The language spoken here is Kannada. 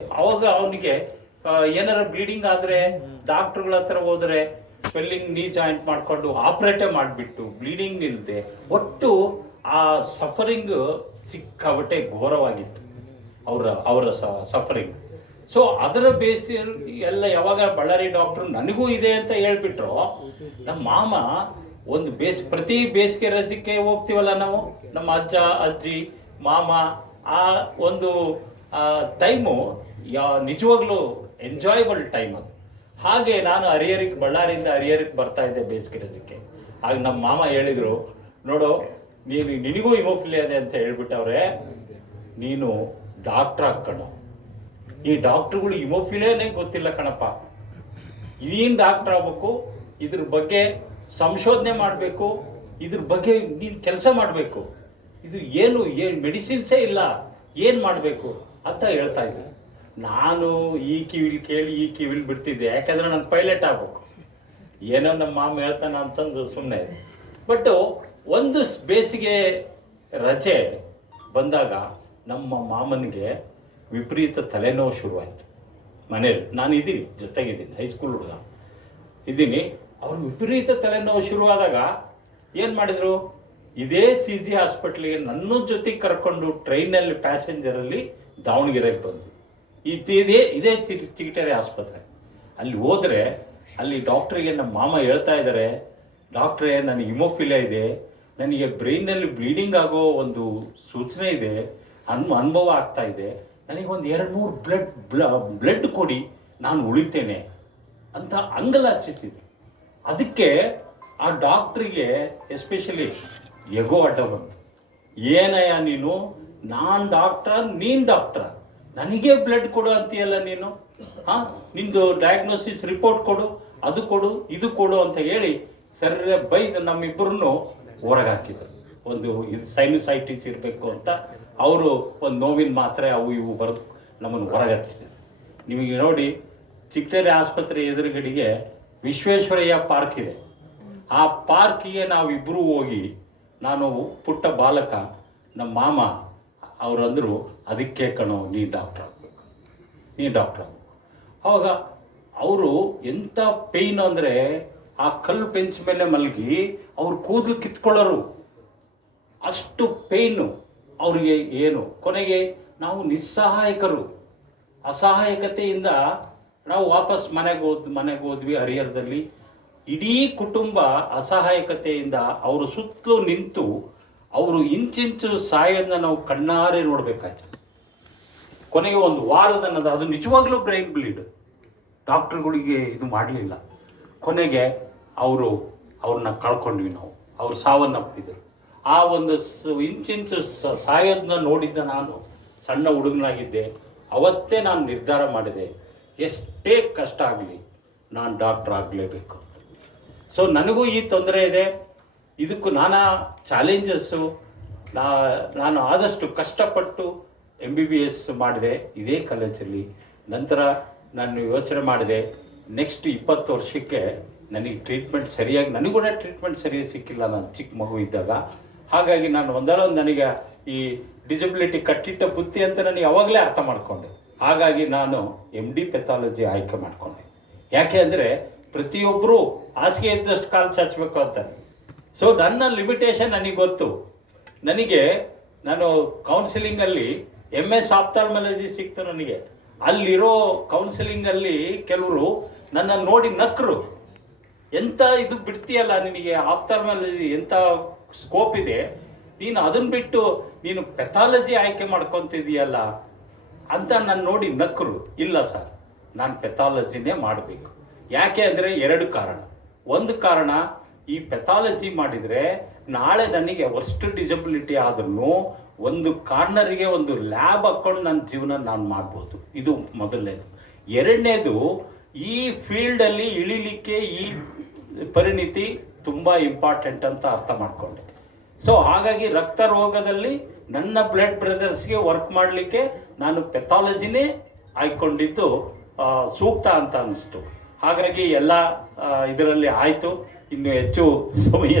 ಅವಾಗ ಅವನಿಗೆ ಏನಾರ ಬ್ಲೀಡಿಂಗ್ ಆದರೆ ಡಾಕ್ಟರ್ಗಳ ಹತ್ರ ಹೋದರೆ ಸ್ವೆಲ್ಲಿಂಗ್ ನೀ ಜಾಯಿಂಟ್ ಮಾಡಿಕೊಂಡು ಆಪ್ರೇಟೇ ಮಾಡಿಬಿಟ್ಟು ಬ್ಲೀಡಿಂಗ್ ನಿಲ್ಲದೆ ಒಟ್ಟು ಆ ಸಫರಿಂಗ್ ಸಿಕ್ಕಾಬಟ್ಟೆ ಘೋರವಾಗಿತ್ತು ಅವರ ಸಫರಿಂಗ್. ಸೊ ಅದರ ಬೇಸಿ ಎಲ್ಲ ಯಾವಾಗ ಬಳ್ಳಾರಿ ಡಾಕ್ಟ್ರು ನನಗೂ ಇದೆ ಅಂತ ಹೇಳ್ಬಿಟ್ರು, ನಮ್ಮ ಮಾಮ ಒಂದು ಪ್ರತಿ ಬೇಸಿಗೆ ರಜಕ್ಕೆ ಹೋಗ್ತೀವಲ್ಲ ನಾವು, ನಮ್ಮ ಅಜ್ಜ ಅಜ್ಜಿ ಮಾಮ, ಆ ಒಂದು ಟೈಮು ನಿಜವಾಗ್ಲೂ ಎಂಜಾಯಬಲ್ ಟೈಮ್ ಅದು. ಹಾಗೆ ನಾನು ಬಳ್ಳಾರಿಯಿಂದ ಹರಿಹರಕ್ಕೆ ಬರ್ತಾ ಇದ್ದೆ ಬೇಸಿಗೆ ರಜಕ್ಕೆ. ಆಗ ನಮ್ಮ ಮಾಮ ಹೇಳಿದರು, ನೋಡು ನಿನಗೂ ಹಿಮೋಫಿಲಿಯಾ ಇದೆ ಅಂತ ಹೇಳ್ಬಿಟ್ಟವ್ರೆ, ನೀನು ಡಾಕ್ಟ್ರ್ ಹಾಕಣ. ಈ ಡಾಕ್ಟ್ರುಗಳು ಹಿಮೋಫಿಲಿಯಾನೇ ಗೊತ್ತಿಲ್ಲ ಕಣಪ್ಪ, ನೀನು ಡಾಕ್ಟ್ರ್ ಆಗ್ಬೇಕು, ಇದ್ರ ಬಗ್ಗೆ ಸಂಶೋಧನೆ ಮಾಡಬೇಕು, ಇದ್ರ ಬಗ್ಗೆ ನೀನು ಕೆಲಸ ಮಾಡಬೇಕು, ಇದು ಏನು ಮೆಡಿಸಿನ್ಸೇ ಇಲ್ಲ, ಏನು ಮಾಡಬೇಕು ಅಂತ ಹೇಳ್ತಾ ಇದ್ದೆ. ನಾನು ಈ ಕಿವಿಲಿ ಕೇಳಿ ಈ ಕಿವಿಲಿ ಬಿಡ್ತಿದ್ದೆ, ಯಾಕಂದರೆ ನಾನು ಪೈಲಟ್ ಆಗ್ಬೇಕು, ಏನೋ ನಮ್ಮ ಮಾಮ ಹೇಳ್ತಾನ ಅಂತಂದು ಸುಮ್ಮನೆ. ಬಟ್ ಒಂದು ಬೇಸಿಗೆ ರಜೆ ಬಂದಾಗ ನಮ್ಮ ಮಾಮನಿಗೆ ವಿಪರೀತ ತಲೆನೋವು ಶುರುವಾಯಿತು ಮನೇಲಿ. ನಾನು ಇದ್ದೀನಿ, ಜೊತೆಗಿದ್ದೀನಿ, ಹೈಸ್ಕೂಲ್ ಹುಡುಗ ಇದ್ದೀನಿ. ಅವ್ರು ವಿಪರೀತ ತಲೆನೋವು ಶುರುವಾದಾಗ ಏನು ಮಾಡಿದರು, ಇದೇ CG ಹಾಸ್ಪಿಟ್ಲಿಗೆ ನನ್ನ ಜೊತೆಗೆ ಕರ್ಕೊಂಡು ಟ್ರೈನಲ್ಲಿ ಪ್ಯಾಸೆಂಜರಲ್ಲಿ ದಾವಣಗೆರೆಗೆ ಬಂದು ಇದೇ ಚಿಗಟೇರಿ ಆಸ್ಪತ್ರೆ. ಅಲ್ಲಿ ಹೋದರೆ ಅಲ್ಲಿ ಡಾಕ್ಟ್ರಿಗೆ ನಮ್ಮ ಮಾಮ ಹೇಳ್ತಾ ಇದ್ದಾರೆ, ಡಾಕ್ಟ್ರೇ ನನಗೆ ಹಿಮೋಫಿಲಿಯಾ ಇದೆ, ನನಗೆ ಬ್ರೈನಲ್ಲಿ ಬ್ಲೀಡಿಂಗ್ ಆಗೋ ಒಂದು ಸೂಚನೆ ಇದೆ, ಅನುಭವ ಆಗ್ತಾ ಇದೆ, ನನಗೆ ಒಂದು 2-3 ಬ್ಲಡ್ ಕೊಡಿ, ನಾನು ಉಳಿತೇನೆ ಅಂತ ಅಂಗಲಾಚಿಸಿದೆ. ಅದಕ್ಕೆ ಆ ಡಾಕ್ಟ್ರಿಗೆ ಎಸ್ಪೆಷಲಿ ಎಗೋ ಅಡ್ಡ ಬಂತು. ಏನಯ್ಯ ನೀನು, ನಾನು ಡಾಕ್ಟ್ರ ನೀನು ಡಾಕ್ಟ್ರ, ನನಗೆ ಬ್ಲಡ್ ಕೊಡು ಅಂತೀಯಲ್ಲ ನೀನು, ನಿಂದು ಡಯಾಗ್ನೋಸಿಸ್ ರಿಪೋರ್ಟ್ ಕೊಡು, ಅದು ಕೊಡು ಇದು ಕೊಡು ಅಂತ ಹೇಳಿ ಸರಿ ಬೈದು ನಮ್ಮಿಬ್ಬರನ್ನು ಹೊರಗೆ ಹಾಕಿದ್ರು. ಒಂದು ಇದು ಸೈನುಸೈಟಿಸ್ ಇರಬೇಕು ಅಂತ ಅವರು ಒಂದು ನೋವಿನ ಮಾತ್ರೆ ಅವು ಇವು ಬರೆದು ನಮ್ಮನ್ನು ಹೊರಗೆ ಹತ್ತಿದ್ರು. ನಿಮಗೆ ನೋಡಿ, ಚಿಗಟೇರಿ ಆಸ್ಪತ್ರೆ ಎದುರುಗಡೆಗೆ ವಿಶ್ವೇಶ್ವರಯ್ಯ ಪಾರ್ಕ್ ಇದೆ. ಆ ಪಾರ್ಕಿಗೆ ನಾವಿಬ್ಬರೂ ಹೋಗಿ, ನಾನು ಪುಟ್ಟ ಬಾಲಕ, ನಮ್ಮ ಮಾಮ ಅವರು ಅಂದರು, ಅದಕ್ಕೆ ಕಣೋ ನೀ ಡಾಕ್ಟ್ರ್ ಆಗಬೇಕು, ನೀ ಡಾಕ್ಟ್ರ್ ಆಗಬೇಕು. ಆವಾಗ ಅವರು ಎಂಥ ಪೇಯ್ನು ಅಂದರೆ, ಆ ಕಲ್ಲು ಬೆಂಚ್ ಮೇಲೆ ಮಲಗಿ ಅವ್ರು ಕೂದಲು ಕಿತ್ಕೊಳ್ಳೋರು, ಅಷ್ಟು ಪೇಯ್ನು ಅವರಿಗೆ. ಏನು ಕೊನೆಗೆ ನಾವು ನಿಸ್ಸಹಾಯಕರು, ಅಸಹಾಯಕತೆಯಿಂದ ನಾವು ವಾಪಸ್ ಮನೆಗೆ ಹೋದ್ವಿ ಹರಿಹರದಲ್ಲಿ. ಇಡೀ ಕುಟುಂಬ ಅಸಹಾಯಕತೆಯಿಂದ ಅವರು ಸುತ್ತಲೂ ನಿಂತು ಅವರು ಇಂಚಿಂಚು ಸಾಯೋದನ್ನ ನಾವು ಕಣ್ಣಾರೆ ನೋಡಬೇಕಾಯ್ತು. ಕೊನೆಗೆ ಒಂದು ವಾರದನ್ನದು, ಅದು ನಿಜವಾಗ್ಲೂ ಬ್ರೈನ್ ಬ್ಲೀಡ್, ಡಾಕ್ಟ್ರುಗಳಿಗೆ ಇದು ಮಾಡಲಿಲ್ಲ. ಕೊನೆಗೆ ಅವ್ರನ್ನ ಕಳ್ಕೊಂಡ್ವಿ ನಾವು, ಅವ್ರು ಸಾವನ್ನಪ್ಪಿದ್ರು. ಆ ಒಂದು ಇಂಚಿಂಚು ಸಾಯೋದನ್ನ ನೋಡಿದ್ದ ನಾನು ಸಣ್ಣ ಹುಡುಗನಾಗಿದ್ದೆ. ಅವತ್ತೇ ನಾನು ನಿರ್ಧಾರ ಮಾಡಿದೆ, ಎಷ್ಟೇ ಕಷ್ಟ ಆಗಲಿ ನಾನು ಡಾಕ್ಟ್ರ್ ಆಗಲೇಬೇಕು ಅಂತ. ಸೊ ನನಗೂ ಈ ತೊಂದರೆ ಇದೆ, ಇದಕ್ಕೂ ನಾನಾ ಚಾಲೆಂಜಸ್ಸು. ನಾನು ಆದಷ್ಟು ಕಷ್ಟಪಟ್ಟು MBBS ಮಾಡಿದೆ ಇದೇ ಕಾಲೇಜಲ್ಲಿ. ನಂತರ ನಾನು ಯೋಚನೆ ಮಾಡಿದೆ, ನೆಕ್ಸ್ಟ್ 20 ವರ್ಷಕ್ಕೆ ನನಗೆ ಟ್ರೀಟ್ಮೆಂಟ್ ಸರಿಯಾಗಿ, ನನಗೂ ಟ್ರೀಟ್ಮೆಂಟ್ ಸರಿಯಾಗಿ ಸಿಕ್ಕಿಲ್ಲ ನಾನು ಚಿಕ್ಕ ಮಗು ಇದ್ದಾಗ. ಹಾಗಾಗಿ ನಾನು ಒಂದಲ್ಲ ಒಂದು ನನಗೆ ಈ ಡಿಸಬಿಲಿಟಿ ಕಟ್ಟಿಟ್ಟ ಬುತ್ತಿ ಅಂತ ನನಗೆ ಯಾವಾಗಲೇ ಅರ್ಥ ಮಾಡಿಕೊಂಡೆ. ಹಾಗಾಗಿ ನಾನು MD ಪೆಥಾಲಜಿ ಆಯ್ಕೆ ಮಾಡಿಕೊಂಡೆ. ಯಾಕೆ ಅಂದರೆ ಪ್ರತಿಯೊಬ್ಬರು ಹಾಸಿಗೆ ಇದ್ದಷ್ಟು ಕಾಲು ಚಾಚಬೇಕು ಅಂತಾರೆ. ಸೊ ನನ್ನ ಲಿಮಿಟೇಷನ್ ನನಗೆ ಗೊತ್ತು. ನಾನು ಕೌನ್ಸಿಲಿಂಗಲ್ಲಿ MS ಆಪ್ಥಾಲ್ಮಾಲಜಿ ಸಿಕ್ತು ನನಗೆ. ಅಲ್ಲಿರೋ ಕೌನ್ಸಿಲಿಂಗಲ್ಲಿ ಕೆಲವರು ನನ್ನನ್ನು ನೋಡಿ ನಕ್ಕರು, ಎಂಥ ಇದು ಬಿಡ್ತೀಯಲ್ಲ, ನಿನಗೆ ಆಪ್ಥಾಲ್ಮಾಲಜಿ ಎಂಥ ಸ್ಕೋಪ್ ಇದೆ, ನೀನು ಅದನ್ನು ಬಿಟ್ಟು ನೀನು ಪೆಥಾಲಜಿ ಆಯ್ಕೆ ಮಾಡ್ಕೊತಿದೀಯಲ್ಲ ಅಂತ ನಾನು ನೋಡಿ ನಕ್ಕರು. ಇಲ್ಲ ಸರ್, ನಾನು ಪೆಥಾಲಜಿನೇ ಮಾಡಬೇಕು. ಯಾಕೆ ಅಂದರೆ 2 ಕಾರಣ. ಒಂದು ಕಾರಣ, ಈ ಪೆಥಾಲಜಿ ಮಾಡಿದರೆ ನಾಳೆ ನನಗೆ ವರ್ಸ್ಟ್ ಡಿಸಬಿಲಿಟಿ ಆದ್ರೂ ಒಂದು ಕಾರ್ನರಿಗೆ ಒಂದು ಲ್ಯಾಬ್ ಹಾಕ್ಕೊಂಡು ನನ್ನ ಜೀವನ ನಾನು ಮಾಡ್ಬೋದು, ಇದು ಮೊದಲನೇದು. ಎರಡನೇದು, ಈ ಫೀಲ್ಡಲ್ಲಿ ಇಳಿಲಿಕ್ಕೆ ಈ ಪರಿಣಿತಿ ತುಂಬ ಇಂಪಾರ್ಟೆಂಟ್ ಅಂತ ಅರ್ಥ ಮಾಡಿಕೊಂಡೆ. ಸೊ ಹಾಗಾಗಿ ರಕ್ತ ರೋಗದಲ್ಲಿ ನನ್ನ ಬ್ಲಡ್ ಬ್ರದರ್ಸ್ಗೆ ವರ್ಕ್ ಮಾಡಲಿಕ್ಕೆ ನಾನು ಪೆಥಾಲಜಿನೇ ಆಯ್ಕೊಂಡಿದ್ದು ಸೂಕ್ತ ಅಂತ ಅನ್ನಿಸ್ತು. ಹಾಗಾಗಿ ಎಲ್ಲ ಇದರಲ್ಲಿ ಆಯಿತು. ಇನ್ನು ಹೆಚ್ಚು ಸಮಯ